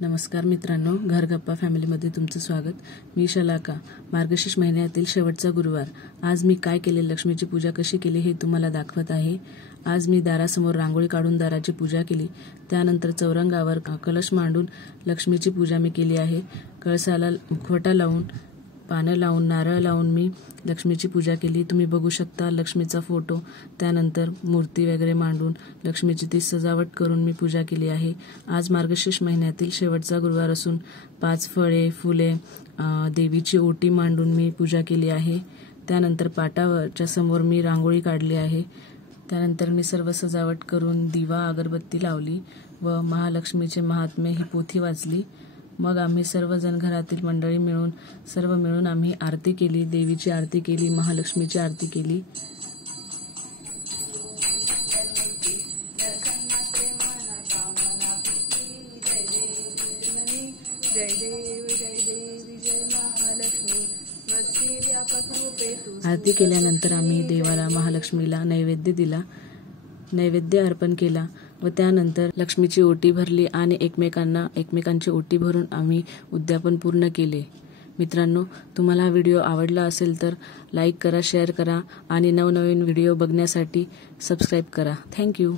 नमस्कार मित्रांनो, घरगप्पा फॅमिलीमध्ये तुमचं स्वागत। मी शलाका। मार्गशीर्ष महिन्यातील शेवटचा गुरुवार। आज मी काय केले, लक्ष्मीची पूजा कशी केली हे तुम्हाला दाखवत आहे। आज मी दारासमोर रांगोळी काढून दाराची पूजा केली। त्यानंतर चौरंगावर कलश मांडून लक्ष्मीची पूजा मी केली आहे। कळसाला मुखवटा लावून, पानं लावून, नारळ लावून मी लक्ष्मीची पूजा केली। तुम्ही बघू शकता लक्ष्मीचा फोटो। त्यानंतर मूर्ती वगैरे मांडून लक्ष्मीची ती सजावट करून मी पूजा केली आहे। आज मार्गशीर्ष महिन्यातील शेवटचा गुरुवार असून 5 फळे, फुले, देवीची ओटी मांडून मी पूजा केली आहे। त्यानंतर पाटावरच्या समोर मी रांगोळी काढली आहे। त्यानंतर मी सर्व सजावट करून दिवा, अगरबत्ती लावली व महालक्ष्मीचे महात्म्य ही पोथी वाचली। मग आम्ही सर्वजण घरातील मंडळी मिळून आम्ही आरती केली, देवीची आरती केली, महालक्ष्मीची आरती केली। आरती केल्यानंतर आम्ही देवाला, महालक्ष्मीला नैवेद्य दिला, नैवेद्य अर्पण केला व त्यानंतर लक्ष्मीची ओटी भरली आणि एकमेकांची ओटी भरून आम्ही उद्यापन पूर्ण केले। मित्रांनो, तुम्हाला हा व्हिडिओ आवडला असेल तर लाईक करा, शेअर करा आणि नवनवीन व्हिडिओ बघण्यासाठी सबस्क्राईब करा। थँक्यू।